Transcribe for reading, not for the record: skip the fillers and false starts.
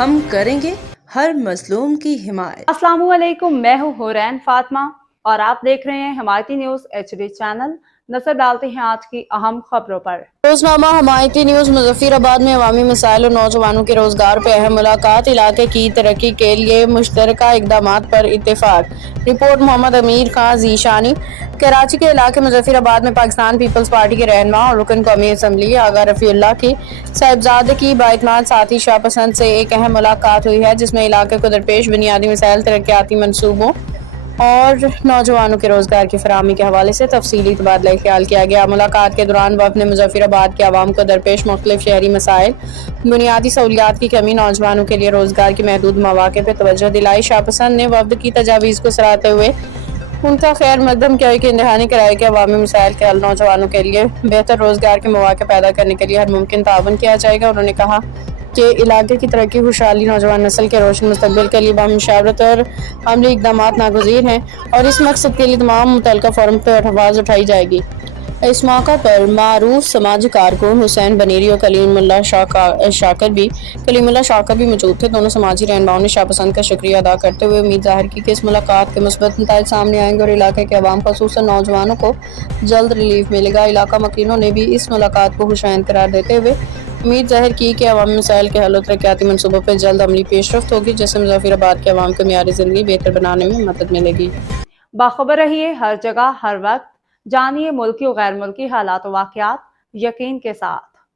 ہم کریں گے ہر مظلوم کی حمایت۔ السلام علیکم، میں ہوں حورین فاطمہ اور آپ دیکھ رہے ہیں حمایتی نیوز HD چینل۔ نظر ڈالتے ہیں آج کی اہم خبروں پر۔ روزنامہ حمایتی نیوز مظفر آباد میں عوامی مسائل اور نوجوانوں کے روزگار پر اہم ملاقات، علاقے کی ترقی کے لیے مشترکہ اقدامات پر اتفاق۔ رپورٹ محمد امیر خان ذیشانی۔ کراچی کے علاقے مظفر آباد میں پاکستان پیپلز پارٹی کے رہنما اور رکن قومی اسمبلی آغا رفیع اللہ کی صاحبزادے کی بااعتماد ساتھی شاہ پسند سے ایک اہم ملاقات ہوئی ہے، جس میں علاقے کو درپیش بنیادی مسائل، ترقیاتی منصوبوں اور نوجوانوں کے روزگار کی فراہمی کے حوالے سے تفصیلی تبادلہ خیال کیا گیا۔ ملاقات کے دوران وفد نے مظفر آباد کے عوام کو درپیش مختلف شہری مسائل، بنیادی سہولیات کی کمی، نوجوانوں کے لیے روزگار کے محدود مواقع پر توجہ دلائی۔ شاہ پسند نے وفد کی تجاویز کو سراہتے ہوئے ان کا خیر مقدم کیا کہ دہانی کرائے کے عوامی مسائل کے حل، نوجوانوں کے لیے بہتر روزگار کے مواقع پیدا کرنے کے لیے ہر ممکن تعاون کیا جائے گا۔ انہوں نے کہا کہ علاقے کی ترقی، خوشحالی، نوجوان نسل کے روشن مستقبل کے لیے باہم مشاورت اور عملی اقدامات ناگزیر ہیں اور اس مقصد کے لیے تمام متعلقہ فورم پر آواز اٹھائی جائے گی۔ اس موقع پر معروف سماجی کارکن حسین بنیری اور کلیم اللہ شاکر بھی موجود تھے۔ دونوں سماجی رہنماؤں نے شاہ پسند کا شکریہ ادا کرتے ہوئے امید ظاہر کی کہ اس ملاقات کے مثبت نتائج سامنے آئیں گے اور علاقے کے عوام خصوصاً نوجوانوں کو جلد ریلیف ملے گا۔ علاقہ مکینوں نے بھی اس ملاقات کو خوش آئند قرار دیتے ہوئے امید ظاہر کی کہ عوامی مسائل کے حل و ترقیاتی منصوبوں پر جلد عملی پیش رفت ہوگی، جس سے مظفر آباد کے عوام کو معیار زندگی بہتر بنانے میں مدد ملے گی۔ باخبر رہیے ہر جگہ ہر وقت، جانیے ملکی و غیر ملکی حالات و واقعات یقین کے ساتھ۔